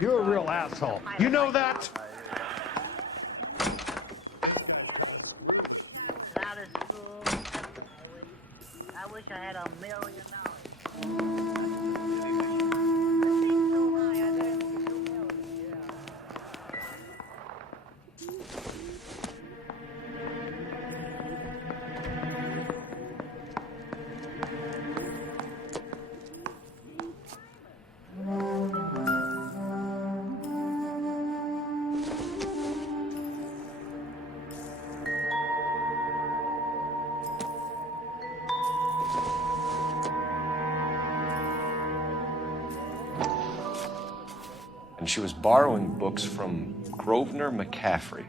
You're a real asshole. You know that? Out of school. I wish I had $1 million. And she was borrowing books from Grosvenor McCaffrey.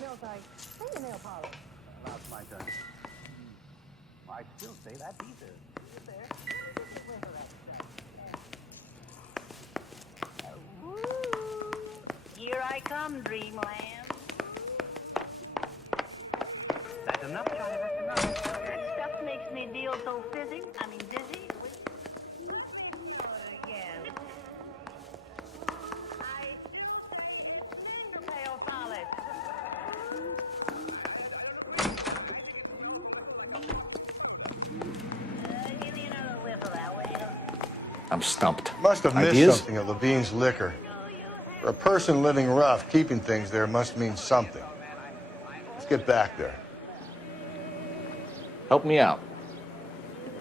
Nail tight. Bring your nail polish. Now it's my turn. I still say that's either. Here I come, dreamland. That's enough, Charlie. That's enough. That stuff makes me feel so dizzy. Again. I do nail polish. Give me another whiff of that, will you? I'm stumped. Must have missed Ideas? something at Levine's Liquor. For a person living rough, keeping things there must mean something. Let's get back there. Help me out.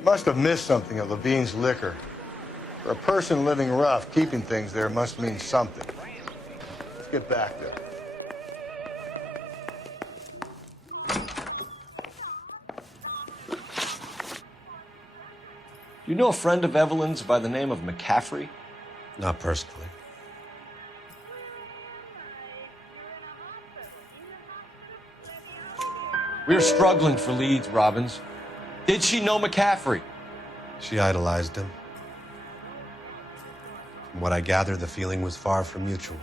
Must have missed something at Levine's Liquor. For a person living rough, keeping things there must mean something. Let's get back there. You know a friend of Evelyn's by the name of McCaffrey? Not personally. We're struggling for leads, Robbins. Did she know McCaffrey? She idolized him. From what I gather, the feeling was far from mutual.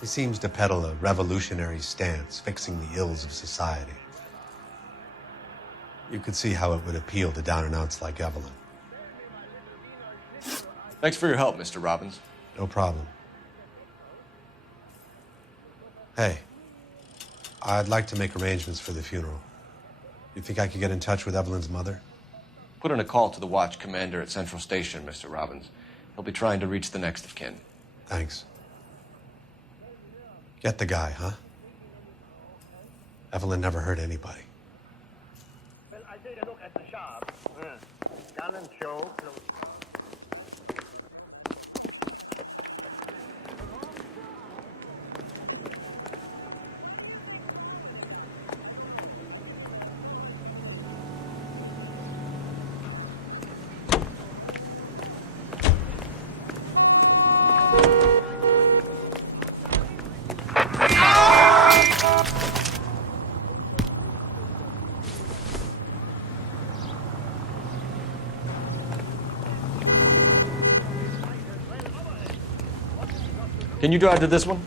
He seems to peddle a revolutionary stance, fixing the ills of society. You could see how it would appeal to down-and-outs like Evelyn. Thanks for your help, Mr. Robbins. No problem. Hey, I'd like to make arrangements for the funeral. You think I could get in touch with Evelyn's mother? Put in a call to the watch commander at Central Station, Mr. Robbins. He'll be trying to reach the next of kin. Thanks. Get the guy, huh? Evelyn never hurt anybody. Well, I take a look at the shop. Gun and show. Can you drive to this one?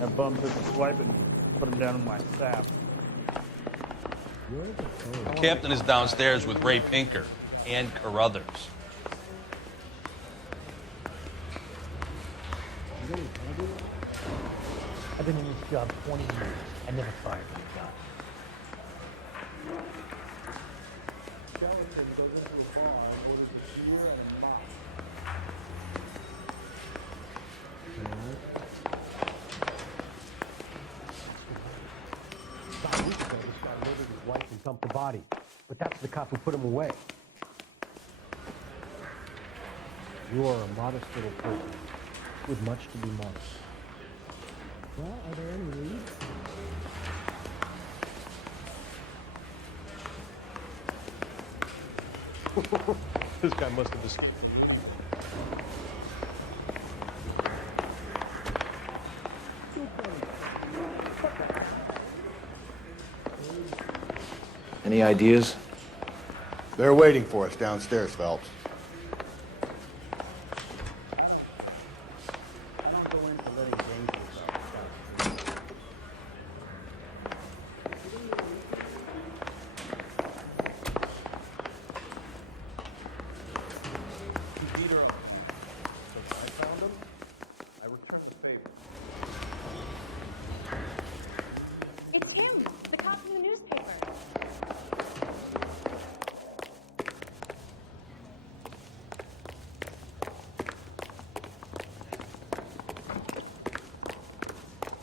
That bum took a swiping Put him down in my sap. The captain is downstairs with Ray Pinker and Carruthers. I've been in this job 20 years. I never fired a guy. About a week ago, this guy murdered his wife and dumped the body. But that's the cop who put him away. You are a modest little person with much to be modest. Well, are there any leads? This guy must have escaped. Any ideas? They're waiting for us downstairs, Phelps. I don't go into letting dangerous stuff. It's him, the cop from the newspaper.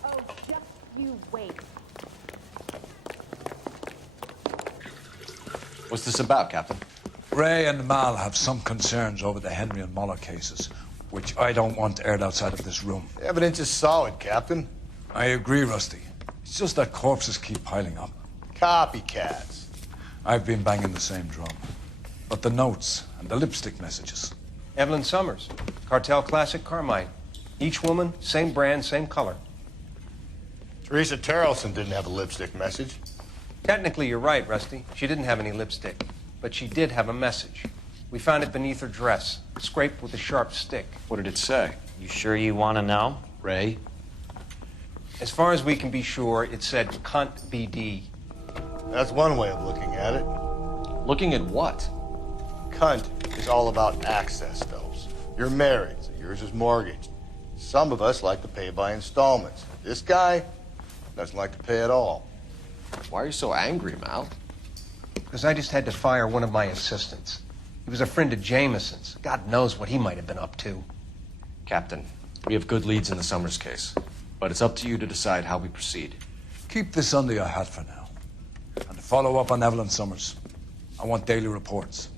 Oh, just you wait. What's this about, Captain? Ray and Mal have some concerns over the Henry and Muller cases, which I don't want aired outside of this room. The evidence is solid, Captain. I agree, Rusty. It's just that corpses keep piling up. Copycats. I've been banging the same drum. But the notes and the lipstick messages. Evelyn Summers, Cartel Classic Carmine. Each woman, same brand, same color. Teresa Terrelson didn't have a lipstick message. Technically, you're right, Rusty. She didn't have any lipstick, but she did have a message. We found it beneath her dress, scraped with a sharp stick. What did it say? You sure you want to know? Ray? As far as we can be sure, it said cunt BD. That's one way of looking at it. Looking at what? Cunt is all about access, Phelps. You're married, so yours is mortgaged. Some of us like to pay by installments. This guy doesn't like to pay at all. Why are you so angry, Mal? Because I just had to fire one of my assistants. He was a friend of Jameson's. God knows what he might have been up to. Captain, we have good leads in the Summers case, but it's up to you to decide how we proceed. Keep this under your hat for now. And to follow up on Evelyn Summers, I want daily reports.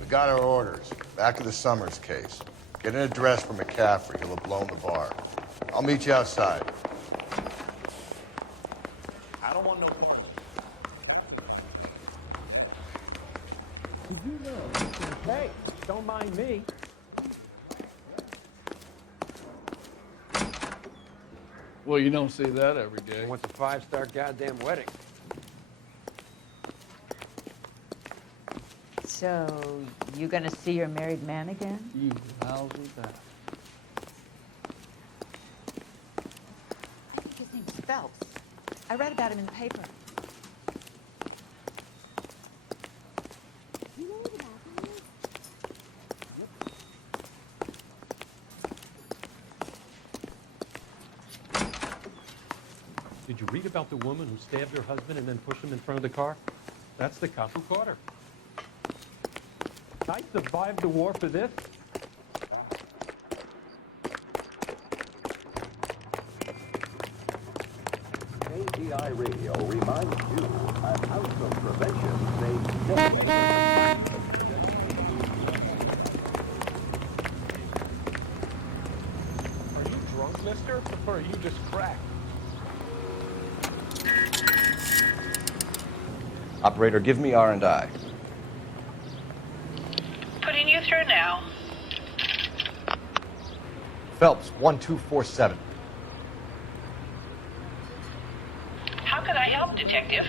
We got our orders. Back to the Summers case. Get an address for McCaffrey. He'll have blown the bar. I'll meet you outside. I don't want no. Did you know? Hey, don't mind me. Well, you don't see that every day. Wants a 5-star goddamn wedding. So, you gonna see your married man again? Easy, how's that? I think his name's Phelps. I read about him in the paper. You know what happened is? Did you read about the woman who stabbed her husband and then pushed him in front of the car? That's the cop who caught her. I survived the war for this. KGI Radio reminds you an ounce of prevention saves millions. Are you drunk, mister? Or are you just cracked? Operator, give me R&I. Putting you through now. Phelps, 1247. How could I help, Detective?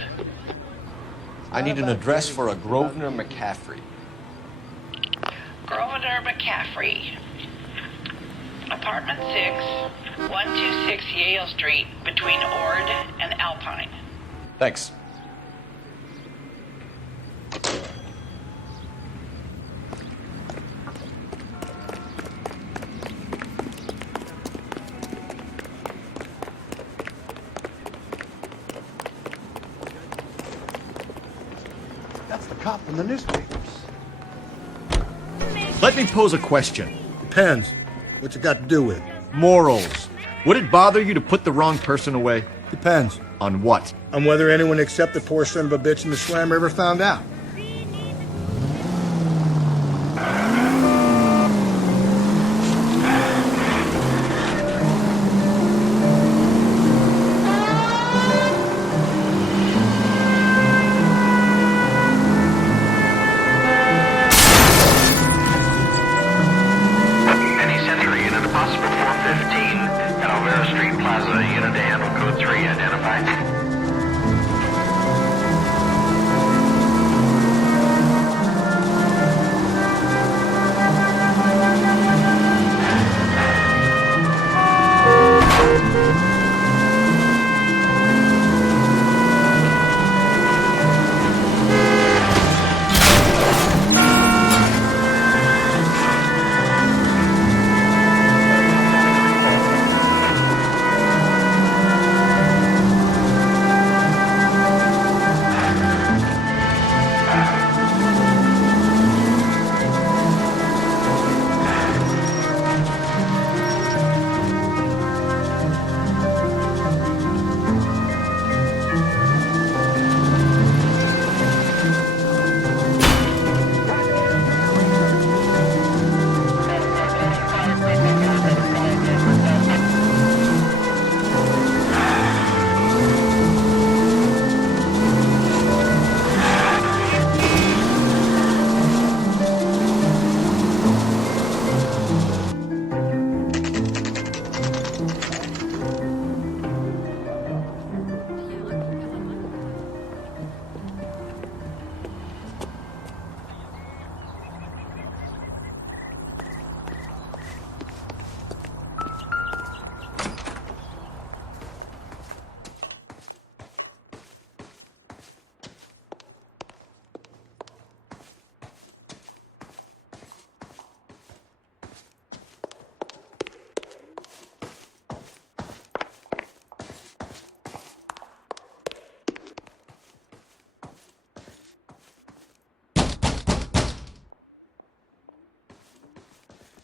I need an address for a Grosvenor McCaffrey. Grosvenor McCaffrey. Apartment 6, 126 Yale Street, between Ord and Alpine. Thanks. That's the cop from the newspapers. Let me pose a question. Depends. What you got to do with? Morals. Would it bother you to put the wrong person away? Depends. On what? On whether anyone except the poor son of a bitch in the slammer ever found out.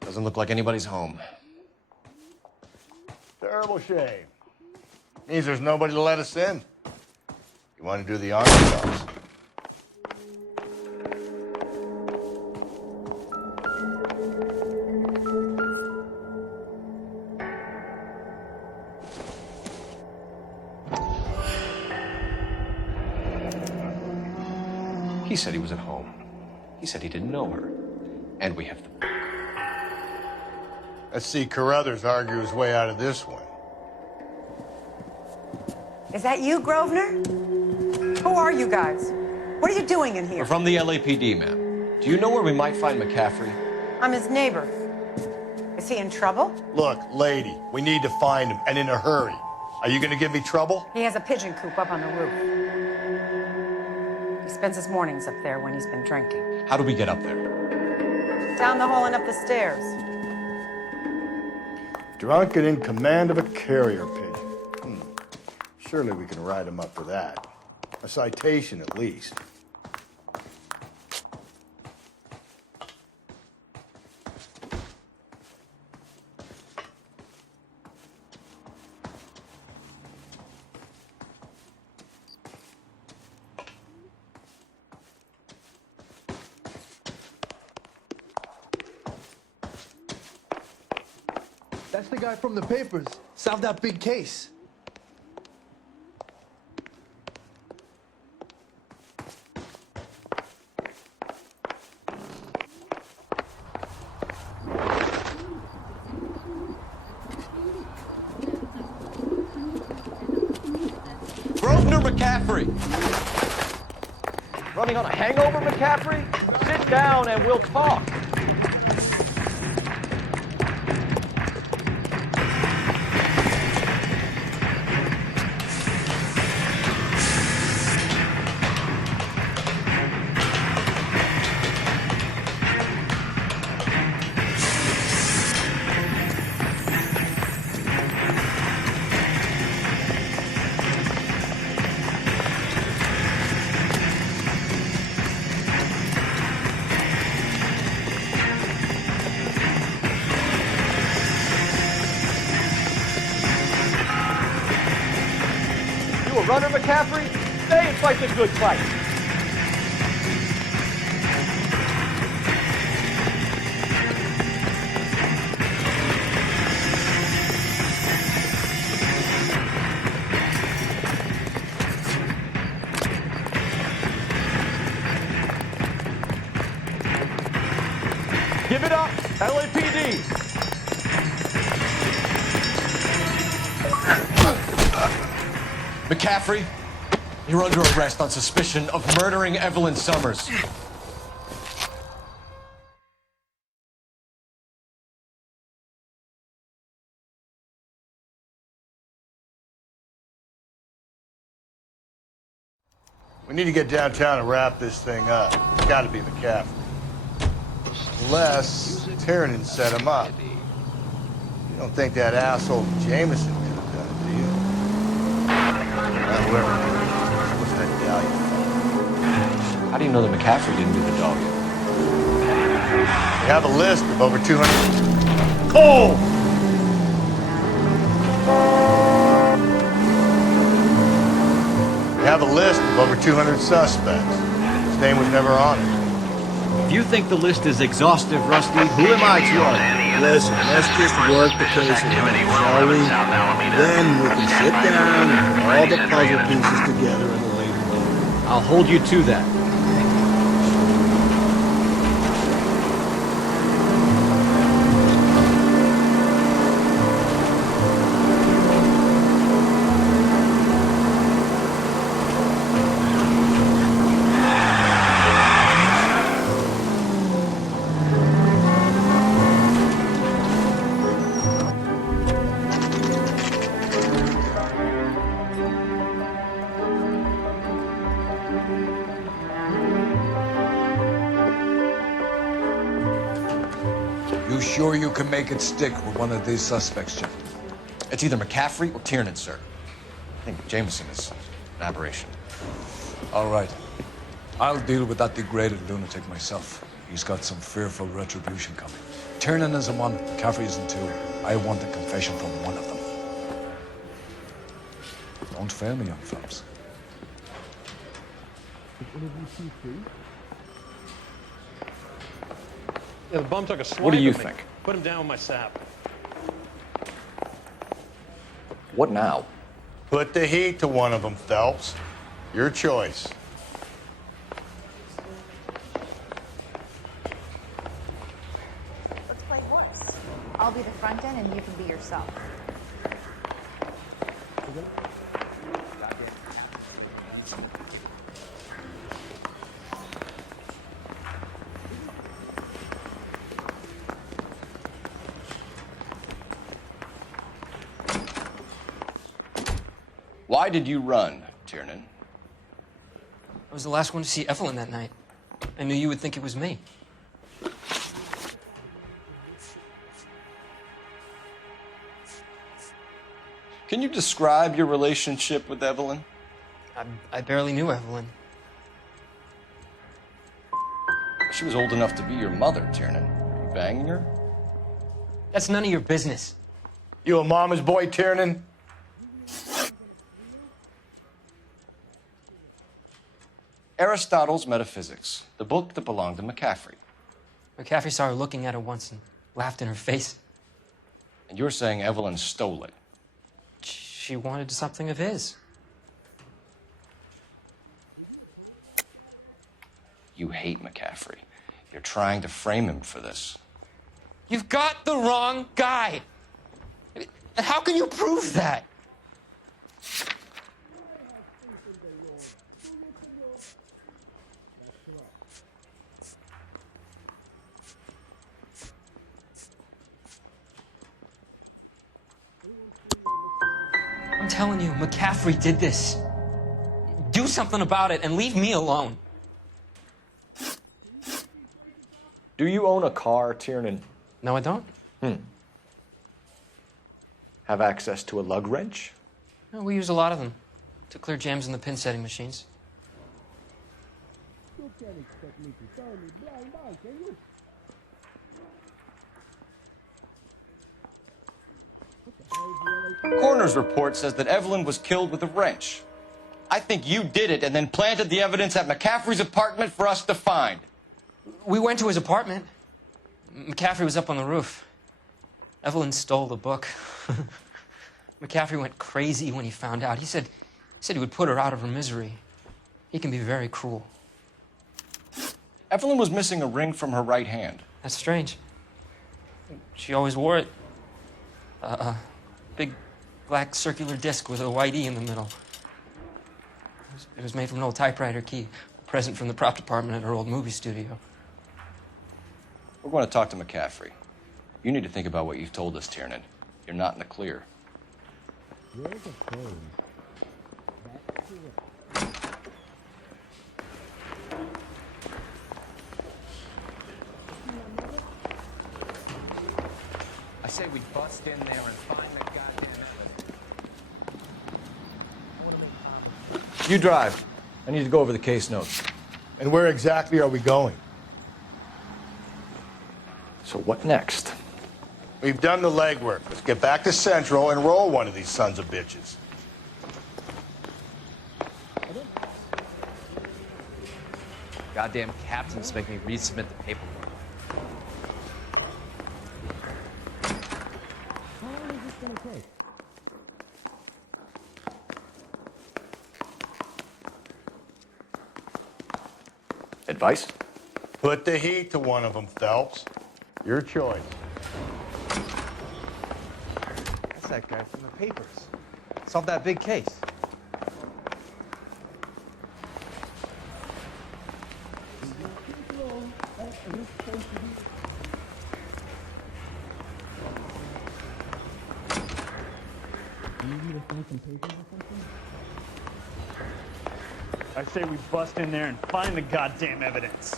Doesn't look like anybody's home. Terrible shame. Means there's nobody to let us in. You want to do the honor jobs? He said he was at home. He said he didn't know her. And we have the... Let's see Carruthers argue his way out of this one. Is that you, Grosvenor? Who are you guys? What are you doing in here? We're from the LAPD, ma'am. Do you know where we might find McCaffrey? I'm his neighbor. Is he in trouble? Look, lady, we need to find him, and in a hurry. Are you going to give me trouble? He has a pigeon coop up on the roof. He spends his mornings up there when he's been drinking. How do we get up there? Down the hall and up the stairs. Drunk and in command of a carrier pigeon. Surely we can write him up for that. A citation, at least. That's the guy from the papers. Solved that big case. Grosvenor McCaffrey! Running on a hangover, McCaffrey? Sit down and we'll talk. Runner, McCaffrey? Stay and fight the good fight. Give it up, LAPD. McCaffrey, you're under arrest on suspicion of murdering Evelyn Summers. We need to get downtown and wrap this thing up. It's got to be McCaffrey. Unless Tiernan set him up. You don't think that asshole Jameson could have done it, do you? Whoever. What's that medallion? How do you know that McCaffrey didn't do the dog? We have a list of over 200... Cole! We have a list of over 200 suspects. His name was never on it. If you think the list is exhaustive, Rusty, who am I to argue? Listen, let's just work the case along, shall we? Then we can sit down and put all the puzzle pieces together at a later date. I'll hold you to that. Sure you can make it stick with one of these suspects, Jim? It's either McCaffrey or Tiernan, sir. I think Jameson is an aberration. All right. I'll deal with that degraded lunatic myself. He's got some fearful retribution coming. Tiernan isn't one, McCaffrey isn't two. I want a confession from one of them. Don't fail me, young fellas. Yeah, the bum took a swipe What do you at me. think? Put him down with my sap. What now? Put the heat to one of them, Phelps. Your choice. Let's play what? I'll be the front end and you can be yourself. Why did you run, Tiernan? I was the last one to see Evelyn that night. I knew you would think it was me. Can you describe your relationship with Evelyn? I barely knew Evelyn. She was old enough to be your mother, Tiernan. You banging her? That's none of your business. You a mama's boy, Tiernan? Aristotle's Metaphysics, the book that belonged to McCaffrey. McCaffrey saw her looking at her once and laughed in her face. And you're saying Evelyn stole it? She wanted something of his. You hate McCaffrey. You're trying to frame him for this. You've got the wrong guy. How can you prove that? telling you, McCaffrey did this. Do something about it and leave me alone. Do you own a car, Tiernan? No, I don't. Have access to a lug wrench? No, we use a lot of them to clear jams in the pin setting machines. Coroner's report says that Evelyn was killed with a wrench. I think you did it and then planted the evidence at McCaffrey's apartment for us to find. We went to his apartment. McCaffrey was up on the roof. Evelyn stole the book. McCaffrey went crazy when he found out. He said he would put her out of her misery. He can be very cruel. Evelyn was missing a ring from her right hand. That's strange. She always wore it. Big black circular disc with a white E in the middle. It was made from an old typewriter key, a present from the prop department at her old movie studio. We're going to talk to McCaffrey. You need to think about what you've told us, Tiernan. You're not in the clear. I say we bust in there and find the goddamn evidence. You drive. I need to go over the case notes. And where exactly are we going? So what next? We've done the legwork. Let's get back to Central and roll one of these sons of bitches. Goddamn captains make me resubmit the paperwork. Advice? Put the heat to one of them, Phelps. Your choice. That's that guy from the papers. Solved that big case. I say we bust in there and find the goddamn evidence.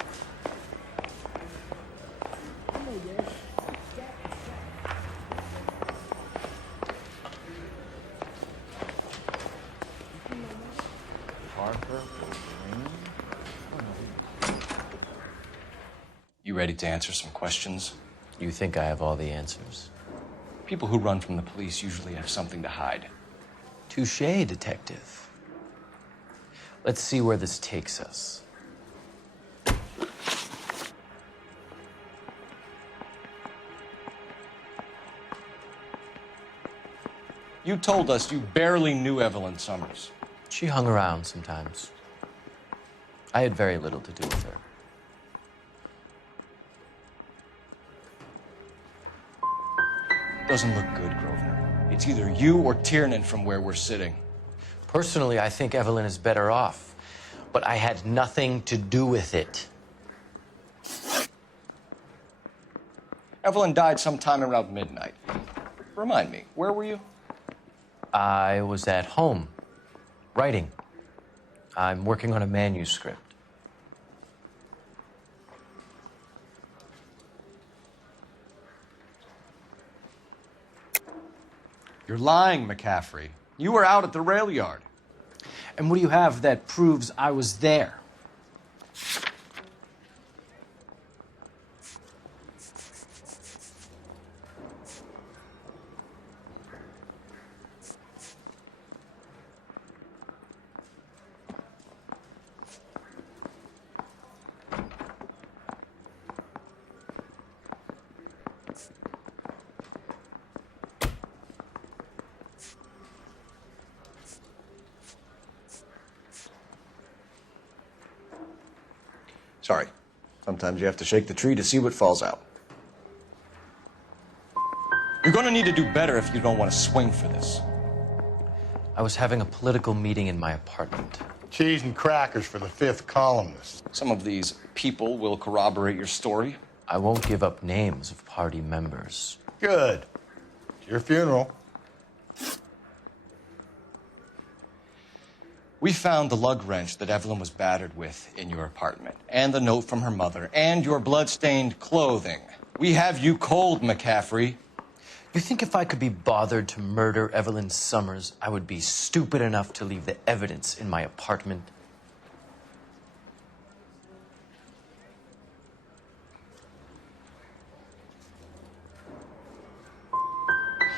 You ready to answer some questions? You think I have all the answers? People who run from the police usually have something to hide. Touché, detective. Let's see where this takes us. You told us you barely knew Evelyn Summers. She hung around sometimes. I had very little to do with her. Doesn't look good, Grosvenor. It's either you or Tiernan from where we're sitting. Personally, I think Evelyn is better off, but I had nothing to do with it. Evelyn died sometime around midnight. Remind me, where were you? I was at home, writing. I'm working on a manuscript. You're lying, McCaffrey. You were out at the rail yard. And what do you have that proves I was there? Sorry. Sometimes you have to shake the tree to see what falls out. You're going to need to do better if you don't want to swing for this. I was having a political meeting in my apartment. Cheese and crackers for the fifth columnist. Some of these people will corroborate your story. I won't give up names of party members. Good. It's your funeral. We found the lug wrench that Evelyn was battered with in your apartment, and the note from her mother, and your blood-stained clothing. We have you cold, McCaffrey. You think if I could be bothered to murder Evelyn Summers, I would be stupid enough to leave the evidence in my apartment?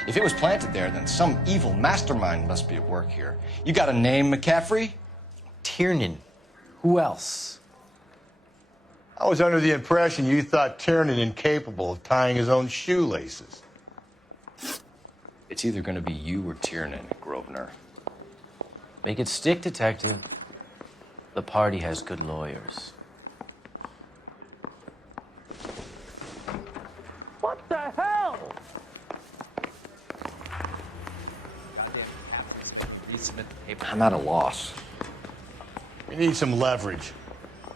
If it was planted there, then some evil mastermind must be at work here. You got a name, McCaffrey? Tiernan. Who else? I was under the impression you thought Tiernan incapable of tying his own shoelaces. It's either going to be you or Tiernan, Grosvenor. Make it stick, detective. The party has good lawyers. What the hell? I'm at a loss. We need some leverage.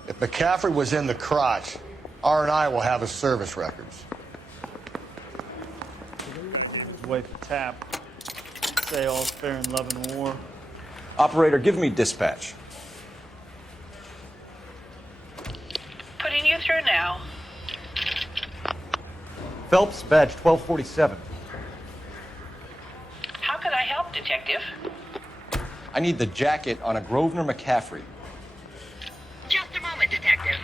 If McCaffrey was in the crotch, R&I will have his service records. Wait the tap. Say all's fair in love and war. Operator, give me dispatch. Putting you through now. Phelps, badge 1247. How could I help, Detective? I need the jacket on a Grosvenor McCaffrey. Just a moment, Detective.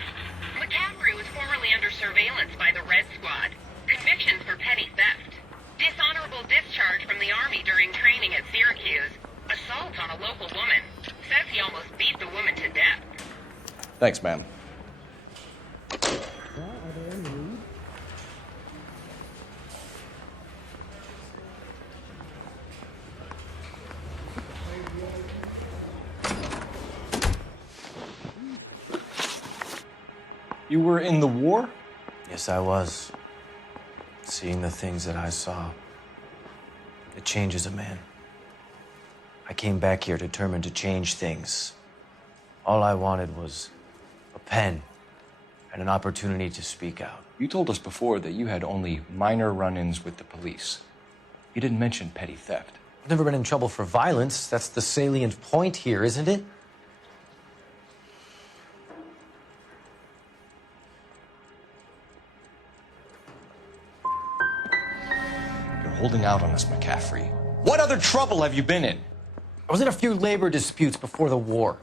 McCaffrey was formerly under surveillance by the Red Squad. Convictions for petty theft. Dishonorable discharge from the Army during training at Syracuse. Assault on a local woman. Says he almost beat the woman to death. Thanks, ma'am. You were in the war? Yes, I was. Seeing the things that I saw, it changes a man. I came back here determined to change things. All I wanted was a pen and an opportunity to speak out. You told us before that you had only minor run-ins with the police. You didn't mention petty theft. I've never been in trouble for violence. That's the salient point here, isn't it? You're holding out on us, McCaffrey. What other trouble have you been in? I was in a few labor disputes before the war.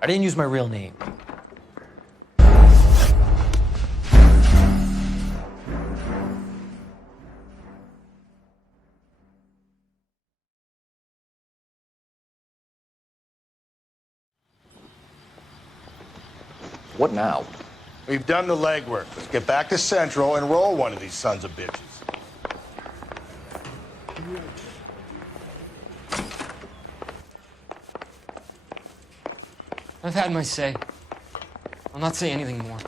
I didn't use my real name. What now? We've done the legwork. Let's get back to Central and roll one of these sons of bitches. I've had my say. I'll not say anything more.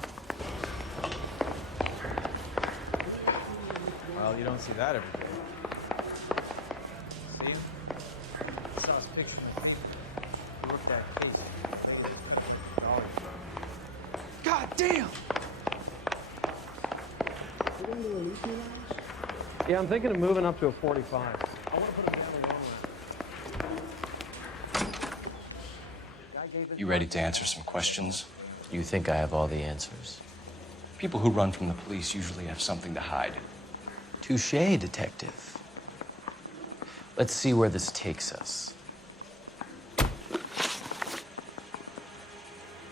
Well, you don't see that every day. See him? I saw his picture. He worked that case. God damn! Yeah, I'm thinking of moving up to a 45. I want to put him down alone. You ready to answer some questions? You think I have all the answers? People who run from the police usually have something to hide. Touché, detective. Let's see where this takes us.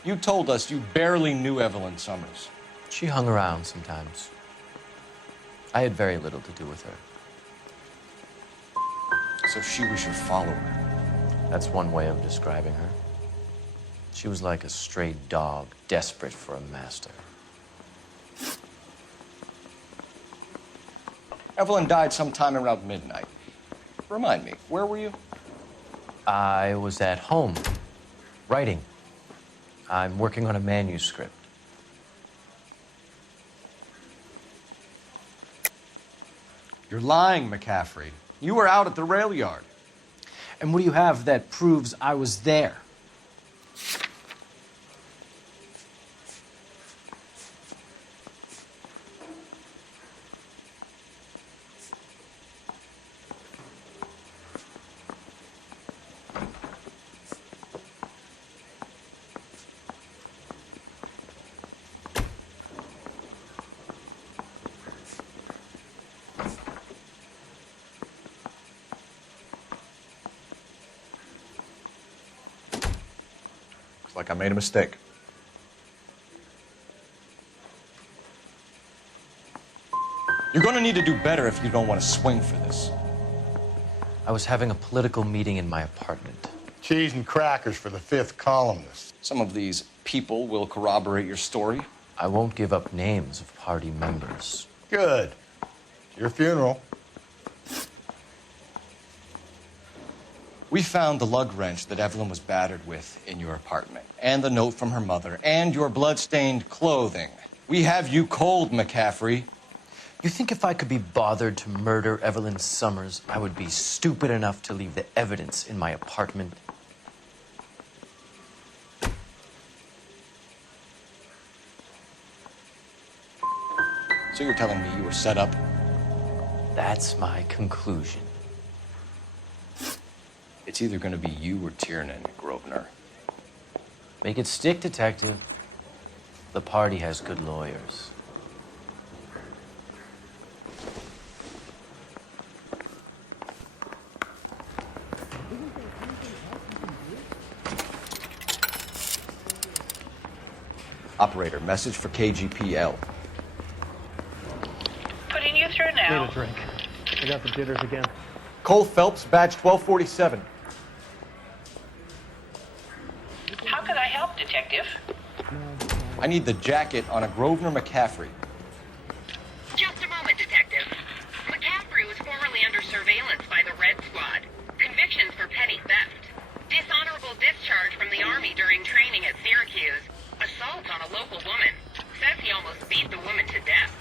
You told us you barely knew Evelyn Summers. She hung around sometimes. I had very little to do with her. So she was your follower. That's one way of describing her. She was like a stray dog, desperate for a master. Evelyn died sometime around midnight. Remind me, where were you? I was at home, writing. I'm working on a manuscript. You're lying, McCaffrey. You were out at the rail yard. And what do you have that proves I was there? like I made a mistake. You're going to need to do better if you don't want to swing for this. I was having a political meeting in my apartment. Cheese and crackers for the 5th columnist. Some of these people will corroborate your story. I won't give up names of party members. Good. Your funeral. We found the lug wrench that Evelyn was battered with in your apartment, and the note from her mother, and your blood-stained clothing. We have you cold, McCaffrey. You think if I could be bothered to murder Evelyn Summers, I would be stupid enough to leave the evidence in my apartment? So you're telling me you were set up? That's my conclusion. It's either going to be you or Tiernan, Grosvenor. Make it stick, detective. The party has good lawyers. Operator, message for KGPL. Putting you through now. Need a drink. I got the jitters again. Cole Phelps, badge 1247. How could I help, Detective? I need the jacket on a Grosvenor McCaffrey. Just a moment, Detective. McCaffrey was formerly under surveillance by the Red Squad. Convictions for petty theft. Dishonorable discharge from the Army during training at Syracuse. Assault on a local woman. Says he almost beat the woman to death.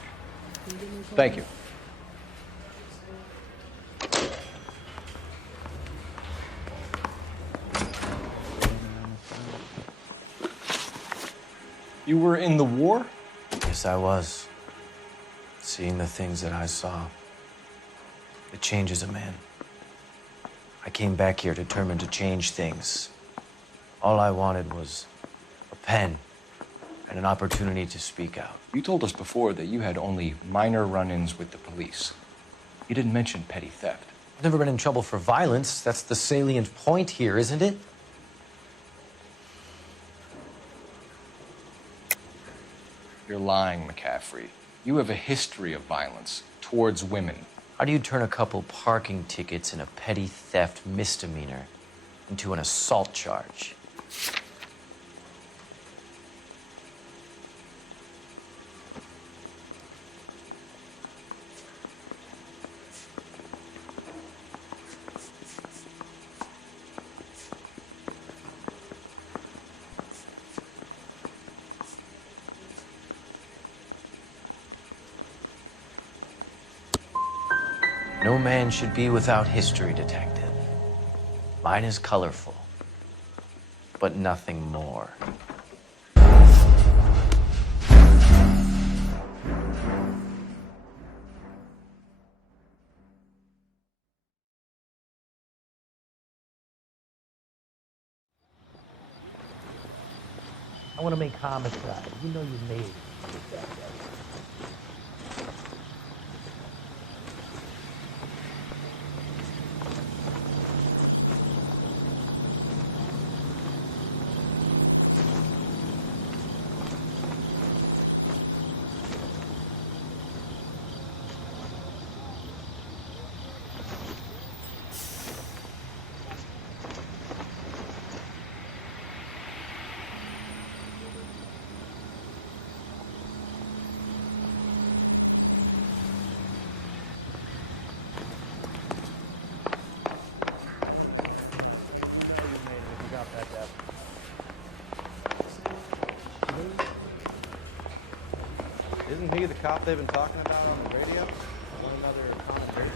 Thank you. You were in the war? Yes, I was. Seeing the things that I saw, it changes a man. I came back here determined to change things. All I wanted was a pen and an opportunity to speak out. You told us before that you had only minor run-ins with the police. You didn't mention petty theft. I've never been in trouble for violence. That's the salient point here, isn't it? You're lying, McCaffrey. You have a history of violence towards women. How do you turn a couple parking tickets and a petty theft misdemeanor into an assault charge? No man should be without history, detective. Mine is colorful, but nothing more. I want to make homicide. You know you made it. Isn't he the cop they've been talking about on the radio? One another conversation.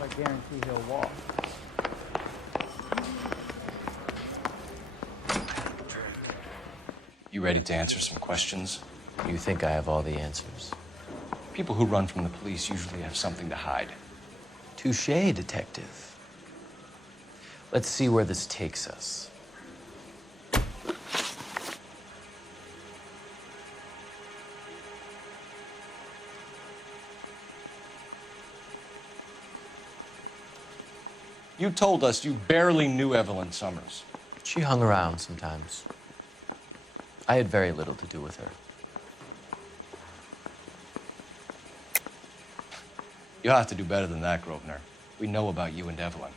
I guarantee he'll walk. You ready to answer some questions? You think I have all the answers? People who run from the police usually have something to hide. Touché, detective. Let's see where this takes us. You told us you barely knew Evelyn Summers. She hung around sometimes. I had very little to do with her. You'll have to do better than that, Grosvenor. We know about you and Evelyn.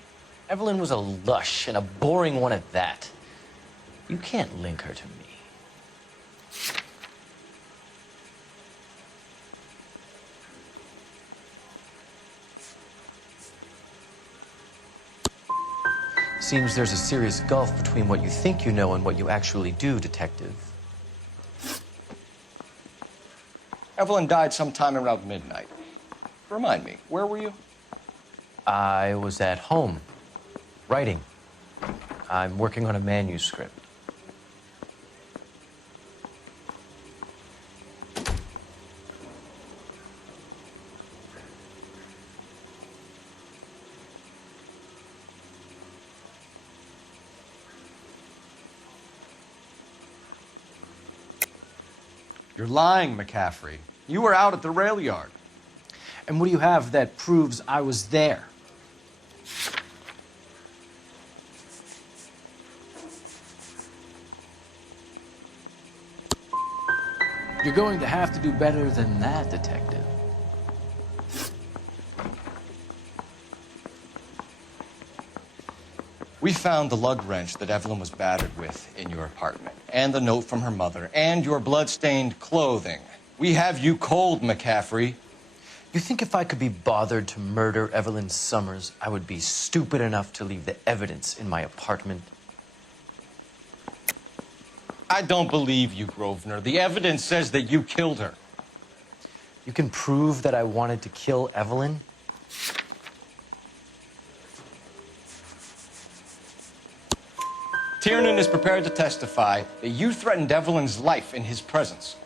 Evelyn was a lush, and a boring one at that. You can't link her to me. Seems there's a serious gulf between what you think you know and what you actually do, Detective. Evelyn died sometime around midnight. Remind me, where were you? I was at home, writing. I'm working on a manuscript. You're lying, McCaffrey. You were out at the rail yard. And what do you have that proves I was there? You're going to have to do better than that, Detective. We found the lug wrench that Evelyn was battered with in your apartment, and the note from her mother, and your blood-stained clothing. We have you cold, McCaffrey. You think if I could be bothered to murder Evelyn Summers, I would be stupid enough to leave the evidence in my apartment? I don't believe you, Grosvenor. The evidence says that you killed her. You can prove that I wanted to kill Evelyn? Tiernan is prepared to testify that you threatened Evelyn's life in his presence.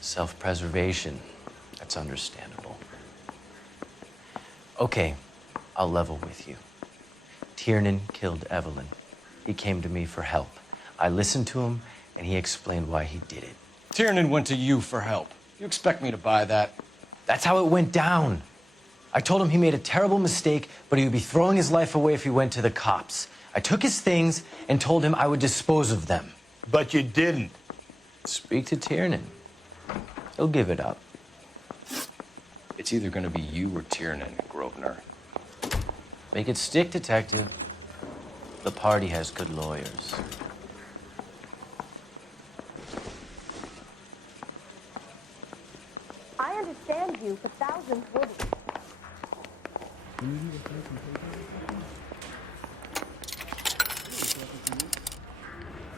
Self-preservation. That's understandable. Okay, I'll level with you. Tiernan killed Evelyn. He came to me for help. I listened to him, and he explained why he did it. Tiernan went to you for help. You expect me to buy that? That's how it went down. I told him he made a terrible mistake, but he would be throwing his life away if he went to the cops. I took his things and told him I would dispose of them. But you didn't. Speak to Tiernan. He'll give it up. It's either going to be you or Tiernan, Grosvenor. Make it stick, Detective. The party has good lawyers. I understand you, but thousands wouldn't.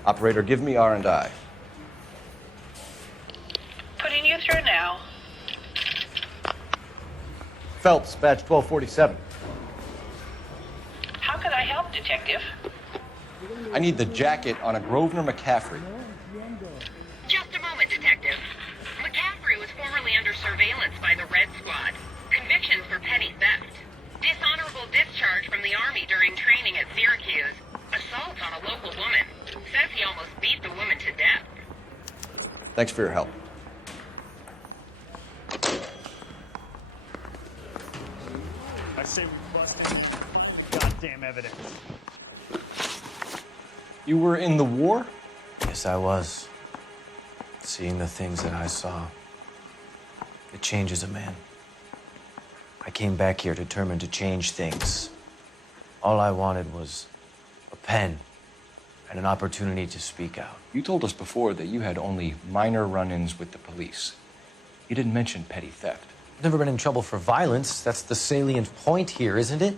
Operator, give me R&I. Putting you through now. Phelps, badge 1247. How can I help, Detective? I need the jacket on a Grosvenor McCaffrey. Just a moment, Detective. McCaffrey was formerly under surveillance by the Red Squad. Convictions for petty theft. Dishonorable discharge from the Army during training at Syracuse. Assault on a local woman. Says he almost beat the woman to death. Thanks for your help. I say we bust in goddamn evidence. You were in the war? Yes, I was. Seeing the things that I saw, it changes a man. I came back here determined to change things. All I wanted was a pen and an opportunity to speak out. You told us before that you had only minor run-ins with the police. You didn't mention petty theft. I've never been in trouble for violence. That's the salient point here, isn't it?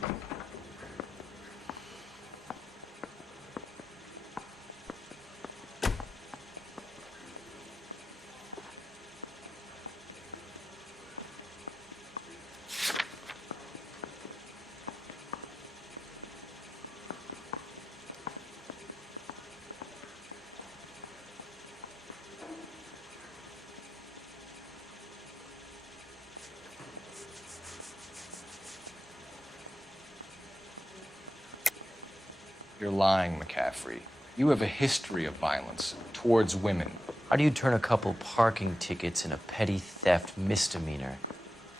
You're lying, McCaffrey. You have a history of violence towards women. How do you turn a couple parking tickets and a petty theft misdemeanor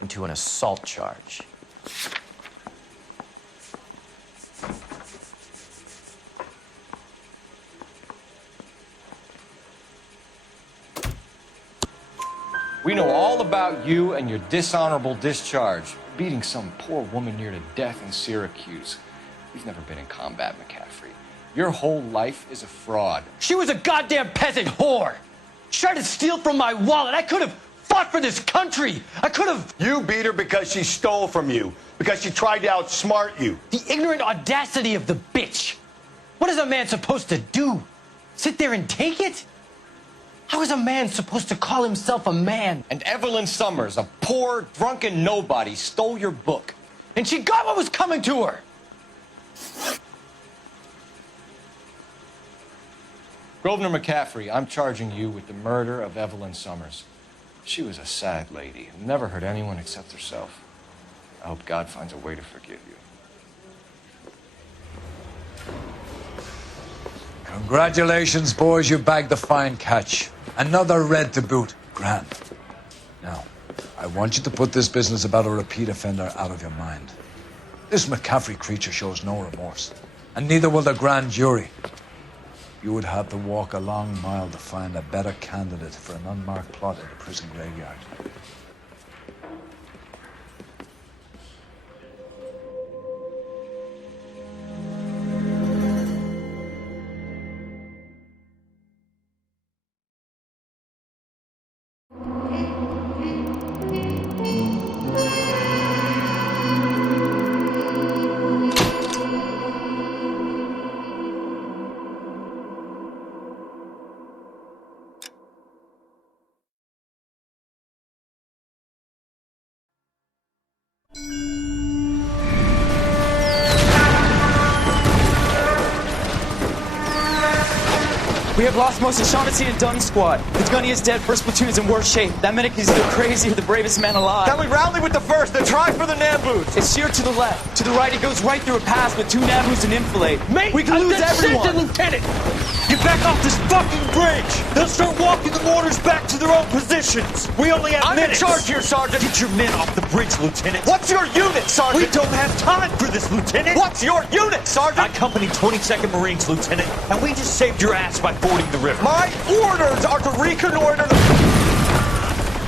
into an assault charge? We know all about you and your dishonorable discharge, beating some poor woman near to death in Syracuse. We've never been in combat, McCaffrey. Your whole life is a fraud. She was a goddamn peasant whore. She tried to steal from my wallet. I could have fought for this country. I could have... You beat her because she stole from you, because she tried to outsmart you. The ignorant audacity of the bitch. What is a man supposed to do? Sit there and take it? How is a man supposed to call himself a man? And Evelyn Summers, a poor, drunken nobody, stole your book. And she got what was coming to her. Grosvenor McCaffrey, I'm charging you with the murder of Evelyn Summers. She was a sad lady who never hurt anyone except herself. I hope God finds a way to forgive you. Congratulations, boys, you bagged the fine catch. Another red to boot. Grand. Now, I want you to put this business about a repeat offender out of your mind. This McCaffrey creature shows no remorse, and neither will the grand jury. You would have to walk a long mile to find a better candidate for an unmarked plot in the prison graveyard. We have lost most of Shaughnessy and Dunn's squad. The gunny is dead. First platoon is in worse shape. That medic is either crazy or the bravest man alive. Can we rally with the first and try for the Nambus? It's sheer to the left. To the right, it goes right through a pass with 2 Nambus and enfilade. Mate, we can lose everyone. Lieutenant, get back off this fucking bridge. They'll start walking the mortars back to their own positions. We only have minutes. I'm in charge here, Sergeant. Get your men off the bridge, Lieutenant. What's your unit, Sergeant? We don't have time for this, Lieutenant. What's your unit, Sergeant? I company 22nd Marines, Lieutenant, and we just saved your ass by fording the river. My orders are to reconnoiter the...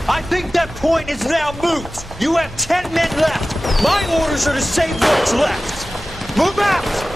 I think that point is now moot. You have 10 men left. My orders are to save what's left. Move out!